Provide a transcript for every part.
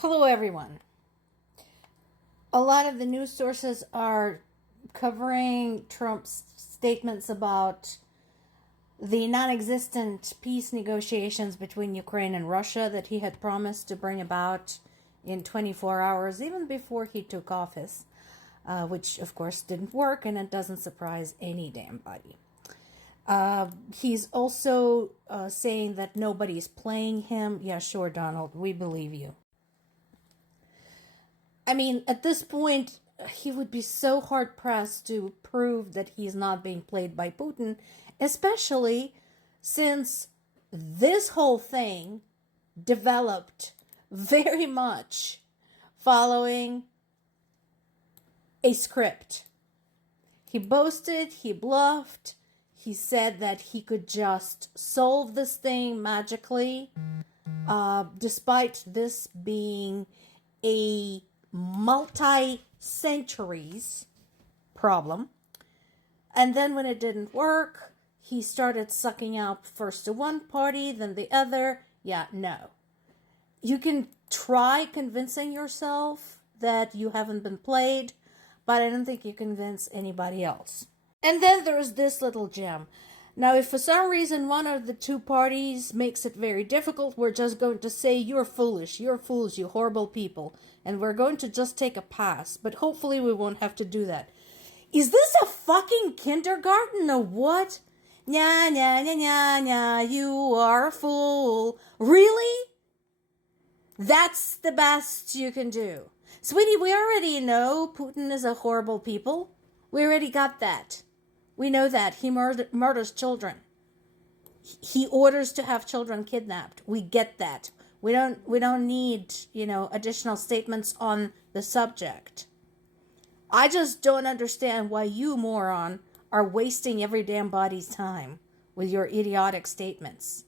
Hello, everyone. A lot of the news sources are covering Trump's statements about the non existent peace negotiations between Ukraine and Russia that he had promised to bring about in 24 hours, even before he took office, which of course didn't work, and it doesn't surprise any damn body. He's also saying that nobody's playing him. Yeah, sure, Donald, we believe you. I mean, at this point, he would be so hard pressed to prove that he's not being played by Putin, especially since this whole thing developed very much following a script. He boasted, he bluffed, he said that he could just solve this thing magically, despite this being a multi-centuries problem. And then when it didn't work, he started sucking up first to one party, then the other. Yeah, no. You can try convincing yourself that you haven't been played, but I don't think you convince anybody else. And then there's this little gem. Now, if for some reason one of the two parties makes it very difficult, we're just going to say, you're foolish, you horrible people, and we're going to just take a pass. But hopefully we won't have to do that. Is this a fucking kindergarten or what? Nya, nya, nya, nya, nya, you are a fool. Really? That's the best you can do. Sweetie, we already know Putin is a horrible people. We already got that. We know that. He murders children. He orders to have children kidnapped. We get that. We don't need, additional statements on the subject. I just don't understand why you, moron, are wasting every damn body's time with your idiotic statements.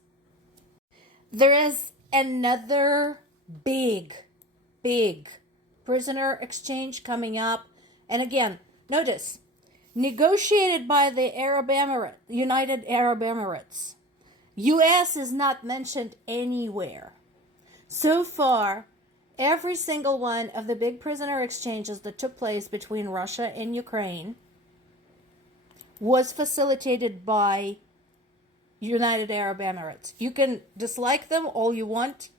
There is another big prisoner exchange coming up. And again, notice, negotiated by the United Arab Emirates. U.S. is not mentioned anywhere. So far, every single one of the big prisoner exchanges that took place between Russia and Ukraine was facilitated by United Arab Emirates. You can dislike them all you want.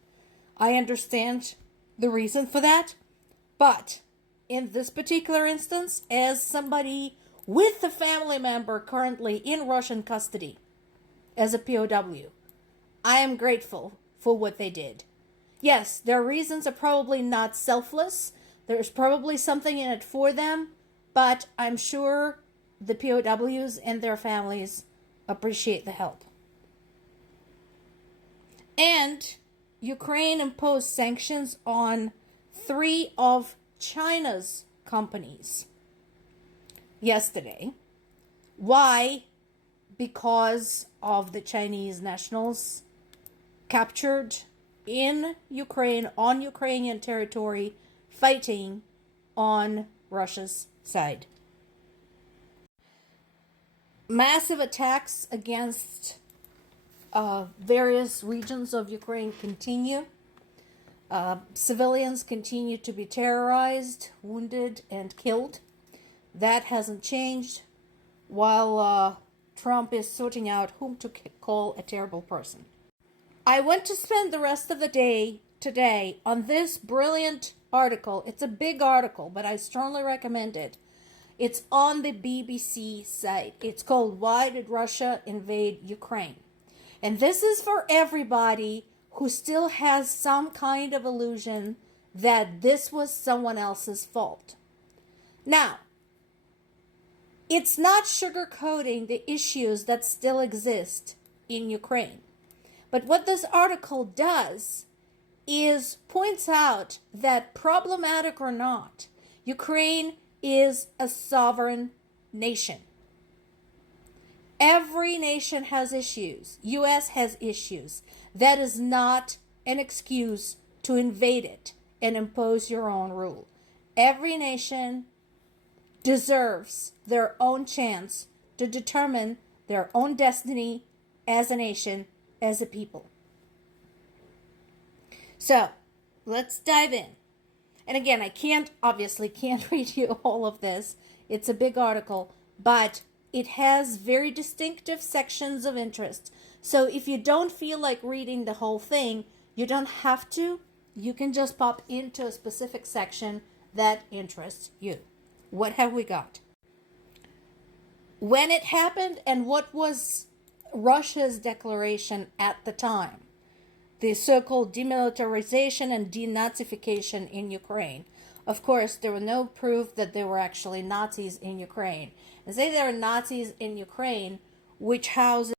I understand the reason for that. But in this particular instance, as somebody with a family member currently in Russian custody as a POW, I am grateful for what they did. Yes, their reasons are probably not selfless. There's probably something in it for them, but I'm sure the POWs and their families appreciate the help. And Ukraine imposed sanctions on 3 of China's companies yesterday. Why? Because of the Chinese nationals captured in Ukraine, on Ukrainian territory, fighting on Russia's side. Massive attacks against various regions of Ukraine continue. Civilians continue to be terrorized, wounded, and killed. That hasn't changed, while Trump is sorting out whom to call a terrible person. I want to spend the rest of the day today on this brilliant article. It's a big article, but I strongly recommend it. It's on the BBC site. It's called Why Did Russia Invade Ukraine? And this is for everybody who still has some kind of illusion that this was someone else's fault. Now, it's not sugarcoating the issues that still exist in Ukraine. But what this article does is points out that, problematic or not, Ukraine is a sovereign nation. Every nation has issues. U.S. has issues. That is not an excuse to invade it and impose your own rule. Every nation deserves their own chance to determine their own destiny as a nation, as a people. So, let's dive in. And again, I obviously can't read you all of this. It's a big article, but it has very distinctive sections of interest. So if you don't feel like reading the whole thing, you don't have to. You can just pop into a specific section that interests you. What have we got? When it happened and what was Russia's declaration at the time? The so-called demilitarization and denazification in Ukraine. Of course, there was no proof that there were actually Nazis in Ukraine. And say there are Nazis in Ukraine, which houses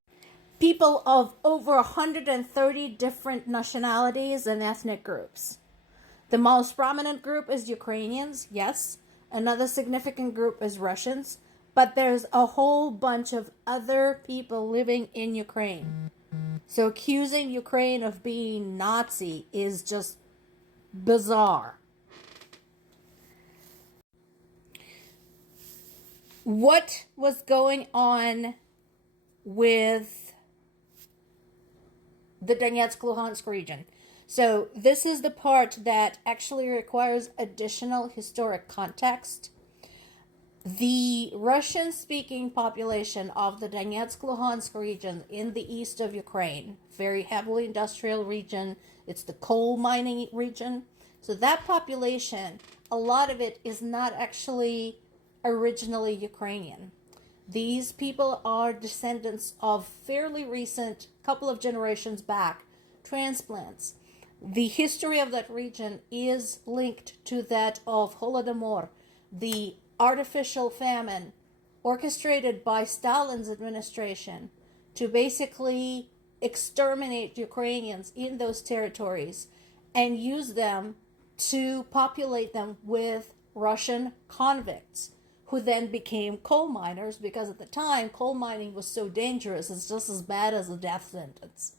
people of over 130 different nationalities and ethnic groups. The most prominent group is Ukrainians, yes. Another significant group is Russians. But there's a whole bunch of other people living in Ukraine. So accusing Ukraine of being Nazi is just bizarre. What was going on with the Donetsk-Luhansk region? So this is the part that actually requires additional historic context. The Russian-speaking population of the Donetsk-Luhansk region in the east of Ukraine, very heavily industrial region, it's the coal mining region. So that population, a lot of it is not actually originally Ukrainian. These people are descendants of fairly recent, couple of generations back, transplants. The history of that region is linked to that of Holodomor, the artificial famine orchestrated by Stalin's administration to basically exterminate Ukrainians in those territories and use them to populate them with Russian convicts, who then became coal miners, because at the time coal mining was so dangerous, it's just as bad as a death sentence.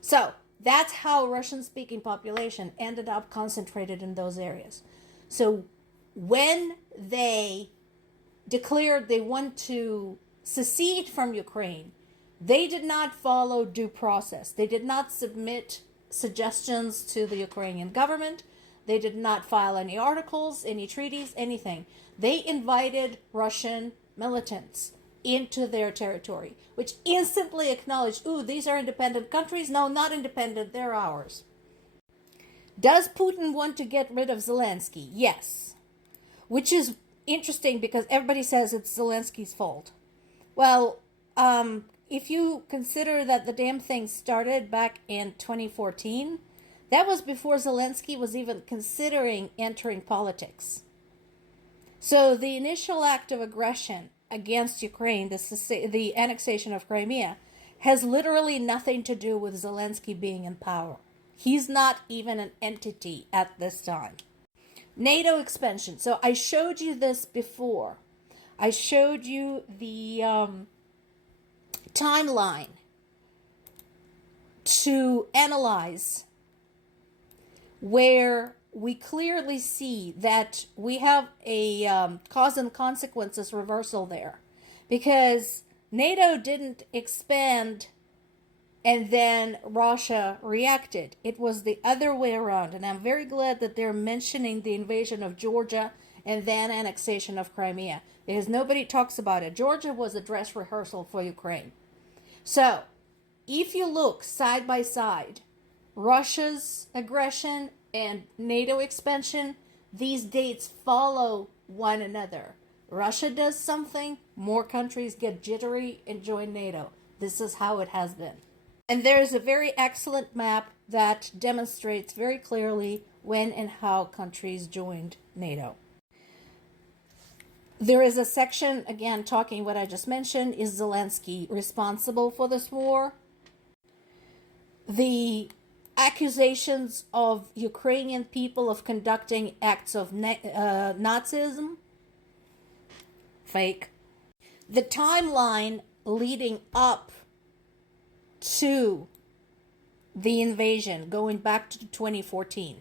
So that's how Russian-speaking population ended up concentrated in those areas. So when they declared they want to secede from Ukraine, they did not follow due process. They did not submit suggestions to the Ukrainian government. They did not file any articles, any treaties, anything. They invited Russian militants into their territory, which instantly acknowledged, ooh, these are independent countries. No, not independent, they're ours. Does Putin want to get rid of Zelensky? Yes. Which is interesting because everybody says it's Zelensky's fault. Well, if you consider that the damn thing started back in 2014, that was before Zelensky was even considering entering politics. So the initial act of aggression against Ukraine, the annexation of Crimea, has literally nothing to do with Zelensky being in power. He's not even an entity at this time. NATO expansion. So I showed you this before. I showed you the timeline to analyze where we clearly see that we have a cause and consequences reversal there, because NATO didn't expand and then Russia reacted. It was the other way around, and I'm very glad that they're mentioning the invasion of Georgia and then annexation of Crimea, because nobody talks about it. Georgia was a dress rehearsal for Ukraine. So if you look side by side, Russia's aggression and NATO expansion, these dates follow one another. Russia does something, more countries get jittery and join NATO. This is how it has been. And there is a very excellent map that demonstrates very clearly when and how countries joined NATO. There is a section, again, talking what I just mentioned. Is Zelensky responsible for this war? The accusations of Ukrainian people of conducting acts of Nazism, fake. The timeline leading up to the invasion, going back to 2014,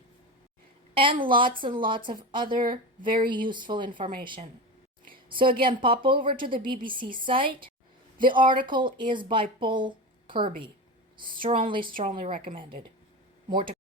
and lots of other very useful information. So again, pop over to the BBC site. The article is by Paul Kirby. Strongly recommended. More to